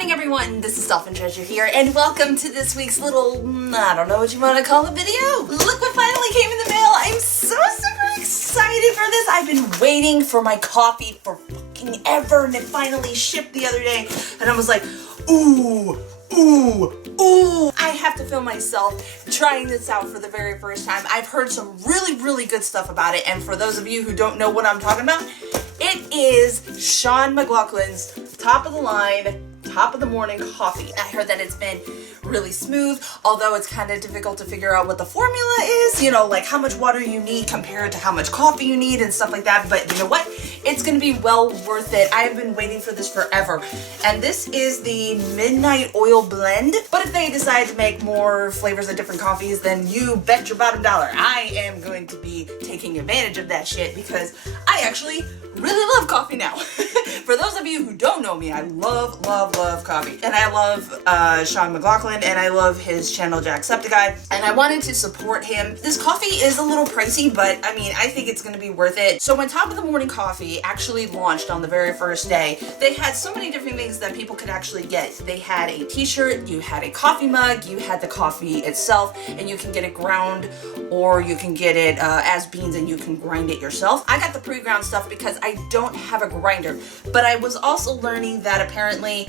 morning, everyone. This is Dolphin Treasure here, and welcome to this week's little, I don't know what you want to call the video. Look what finally came in the mail. I'm so super excited for this. I've been waiting for my coffee for fucking ever, and it finally shipped the other day, and I was like, ooh. I have to film myself trying this out for the very first time. I've heard some really good stuff about it, and for those of you who don't know what I'm talking about, it is Sean McLaughlin's top of the line, top of the morning coffee. I heard that it's been really smooth, although it's kind of difficult to figure out what the formula is, you know, like how much water you need compared to how much coffee you need and stuff like that. But you know what? It's gonna be well worth it. I've been waiting for this forever. And this is the Midnight Oil Blend. But if they decide to make more flavors of different coffees, then you bet your bottom dollar I am going to be taking advantage of that shit, because I actually really love coffee now. For those of you who don't know me, I love coffee. And I love Sean McLaughlin, and I love his channel Jacksepticeye'S, and I wanted to support him. This coffee is a little pricey, but I mean, I think it's gonna be worth it. So when Top of the Morning Coffee actually launched on the very first day, they had so many different things that people could actually get. They had a t-shirt, you had a coffee mug, you had the coffee itself, and you can get it ground, or you can get it as beans and you can grind it yourself. I got the pre-ground stuff because I don't have a grinder, but I was also learning that apparently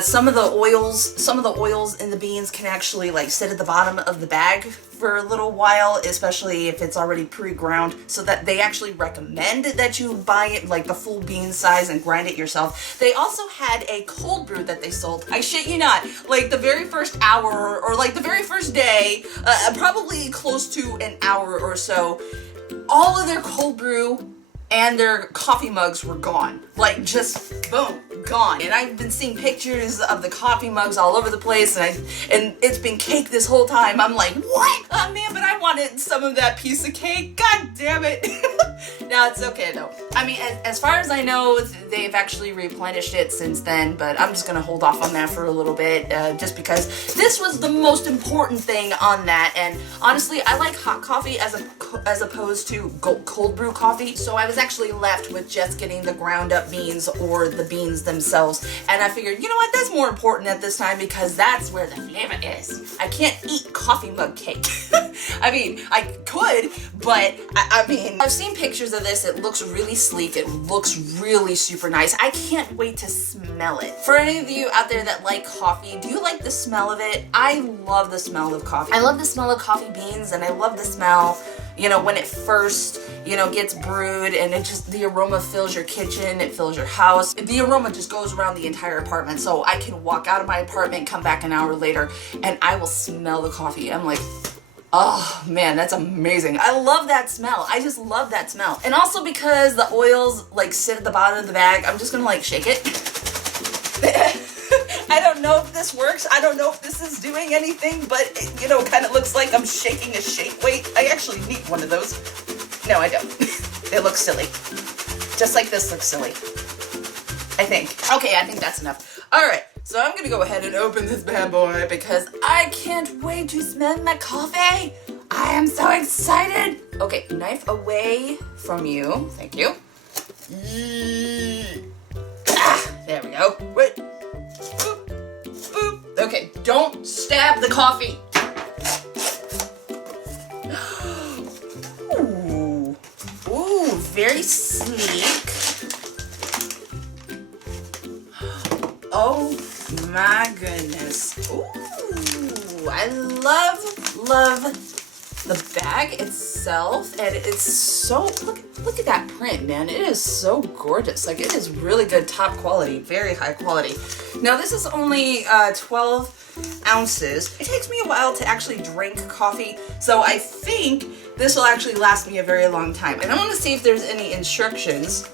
some of the oils in the beans can actually like sit at the bottom of the bag for a little while, especially if it's already pre-ground, so that they actually recommend that you buy it like the full bean size and grind it yourself. They also had a cold brew that they sold. I shit you not, like the very first hour or like the very first day, probably close to an hour or so, all of their cold brew and their coffee mugs were gone. Like just boom, gone. And I've been seeing pictures of the coffee mugs all over the place, and it's been cake this whole time. I'm like, what? Oh man, but I wanted some of that piece of cake. God damn it. No, it's okay though. I mean, as far as I know, they've actually replenished it since then, but I'm just gonna hold off on that for a little bit, just because this was the most important thing on that. And honestly, I like hot coffee as opposed to cold brew coffee, so I was actually left with just getting the ground up beans or the beans themselves. And I figured, you know what, that's more important at this time, because that's where the flavor is. I can't eat coffee mug cake. I mean, I could, but I mean, I've seen pictures of this. It looks really sleek. It looks really super nice. I can't wait to smell it. For any of you out there that like coffee, do you like the smell of it? I love the smell of coffee. I love the smell of coffee beans, and I love the smell, you know, when it first, you know, gets brewed, and it just, the aroma fills your kitchen, it fills your house. The aroma just goes around the entire apartment. So I can walk out of my apartment, come back an hour later, and I will smell the coffee. I'm like, oh man, that's amazing. I love that smell. I just love that smell. And also because the oils like sit at the bottom of the bag, I'm just gonna like shake it. I don't know if this works. I don't know if this is doing anything, but it, you know, kind of looks like I'm shaking a shake weight. I actually need one of those. No, I don't. It looks silly. Just like this looks silly. I think. Okay, I think that's enough. All right, so I'm gonna go ahead and open this bad boy because I can't wait to smell my coffee. I am so excited. Okay, knife away from you. Thank you. There we go. Wait. Okay, don't stab the coffee. Ooh, very sleek. Oh my goodness. Ooh, I love the bag itself, and it's so, look at that print, man. It is so gorgeous. Like, it is really good, top quality, very high quality. Now this is only 12 ounces. It takes me a while to actually drink coffee, so I think this will actually last me a very long time. And I want to see if there's any instructions.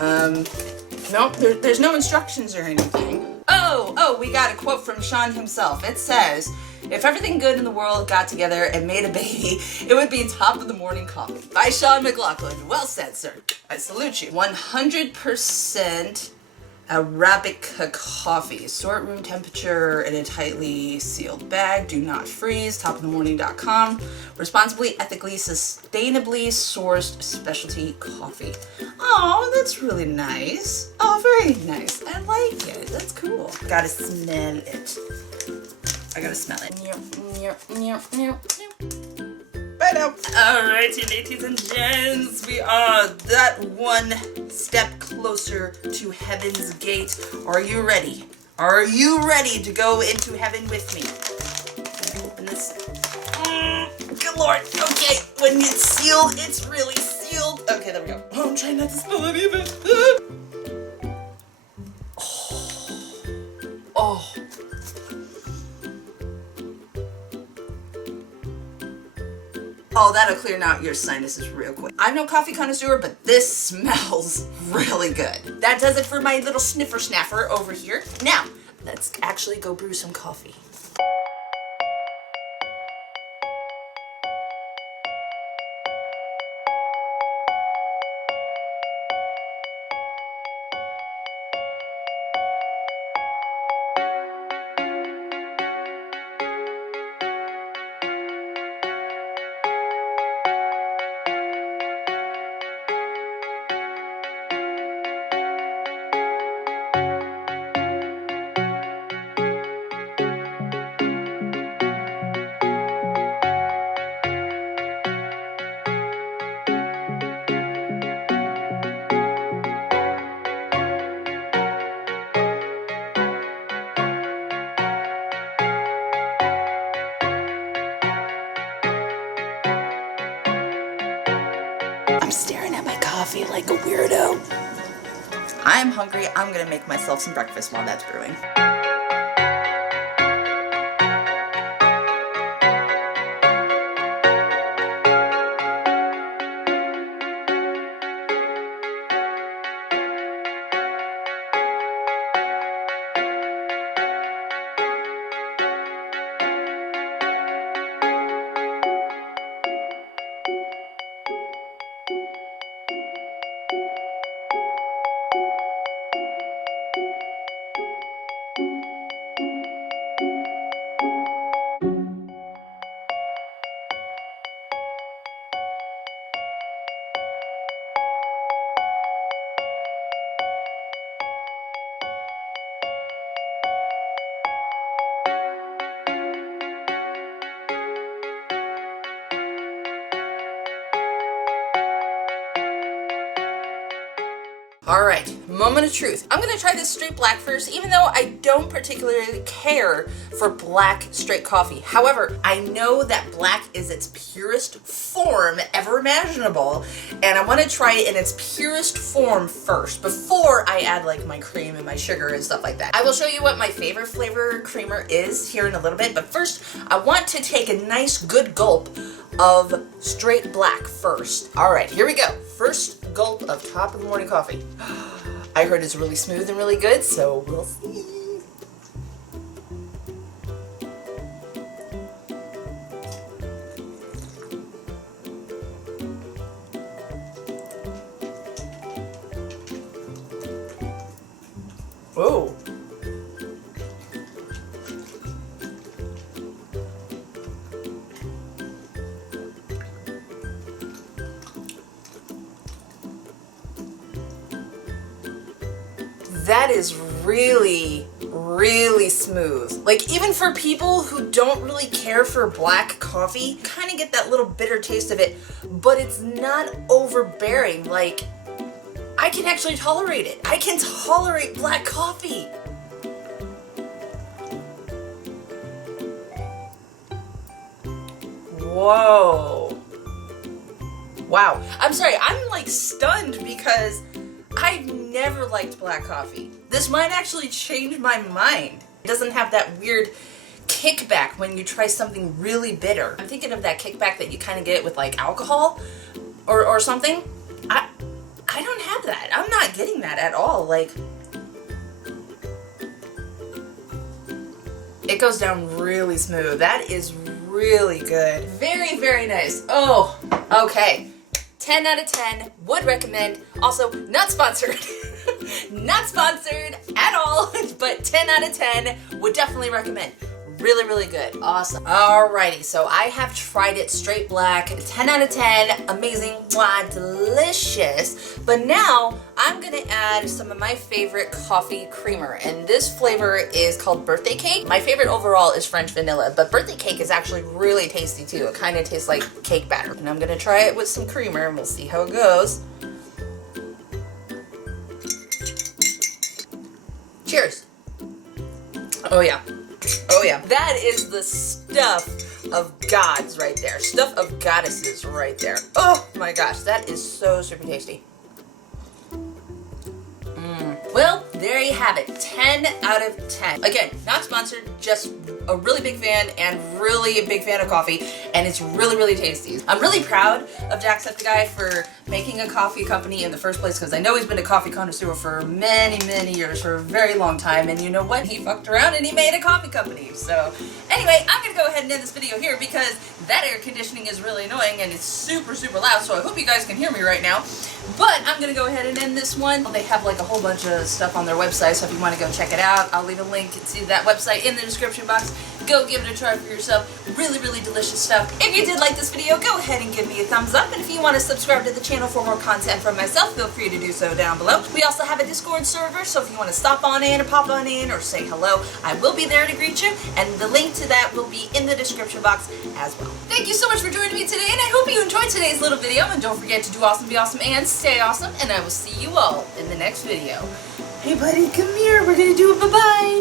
Nope, there's no instructions or anything. Oh, we got a quote from Sean himself. It says, "If everything good in the world got together and made a baby, it would be Top of the Morning Coffee." By Sean McLaughlin. Well said, sir. I salute you. 100% Arabica coffee. Store at room temperature in a tightly sealed bag. Do not freeze. Topofthemorning.com. Responsibly, ethically, sustainably sourced specialty coffee. Oh, that's really nice. Oh, very nice. I like it. That's cool. Gotta smell it. I gotta smell it. Alrighty, ladies and gents, we are that one step closer to heaven's gate. Are you ready? Are you ready to go into heaven with me? Let me open this. Good Lord. Okay, when it's sealed, it's really sealed. Okay, there we go. Oh, I'm trying not to spill any of it. Oh. Oh, that'll clear out your sinuses real quick. I'm no coffee connoisseur, but this smells really good. That does it for my little sniffer snaffer over here. Now, let's actually go brew some coffee. I'm staring at my coffee like a weirdo. I'm hungry. I'm gonna make myself some breakfast while that's brewing. Alright, moment of truth. I'm gonna try this straight black first, even though I don't particularly care for black straight coffee. However, I know that black is its purest form ever imaginable, and I want to try it in its purest form first, before I add like my cream and my sugar and stuff like that. I will show you what my favorite flavor creamer is here in a little bit, but first, I want to take a nice good gulp of straight black first. Alright, here we go. First gulp of Top of the Morning coffee. I heard it's really smooth and really good, so we'll see. Whoa. That is really, really smooth. Like, even for people who don't really care for black coffee, kind of get that little bitter taste of it, but it's not overbearing. Like, I can actually tolerate it. I can tolerate black coffee. Whoa. Wow. I'm sorry, I'm like stunned because I've never liked black coffee. This might actually change my mind. It doesn't have that weird kickback when you try something really bitter. I'm thinking of that kickback that you kind of get with like alcohol or something. I don't have that. I'm not getting that at all. Like, it goes down really smooth. That is really good. Very, very nice. Oh, okay. 10 out of 10, would recommend. Also, not sponsored. Not sponsored at all, but 10 out of 10 would definitely recommend. Really, really good. Awesome. Alrighty, so I have tried it straight black. 10 out of 10. Amazing. Mwah, delicious. But now I'm gonna add some of my favorite coffee creamer. And this flavor is called birthday cake. My favorite overall is French vanilla, but birthday cake is actually really tasty too. It kind of tastes like cake batter. And I'm gonna try it with some creamer and we'll see how it goes. Cheers. Oh yeah. Oh yeah, that is the stuff of gods right there. Stuff of goddesses right there. Oh my gosh, that is so super tasty. Well, there you have it. 10 out of 10. Again, not sponsored, just a really big fan and really a big fan of coffee, and it's really, really tasty. I'm really proud of Jacksepticeye for making a coffee company in the first place, because I know he's been a coffee connoisseur for many, many years, for a very long time, and you know what? He fucked around and he made a coffee company. So anyway, I'm gonna go ahead and end this video here because that air conditioning is really annoying and it's super, super loud, so I hope you guys can hear me right now. But I'm gonna go ahead and end this one. They have like a whole bunch of stuff on their website, so if you want to go check it out, I'll leave a link to that website in the description box. Go give it a try for yourself. Really, really delicious stuff. If you did like this video, go ahead and give me a thumbs up. And if you want to subscribe to the channel for more content from myself, feel free to do so down below. We also have a Discord server, so if you want to stop on in or pop on in or say hello, I will be there to greet you. And the link to that will be in the description box as well. Thank you so much for joining me today, and I hope you enjoyed today's little video. And don't forget to do awesome, be awesome, and stay awesome. And I will see you all in the next video. Hey buddy, come here. We're gonna do a bye-bye.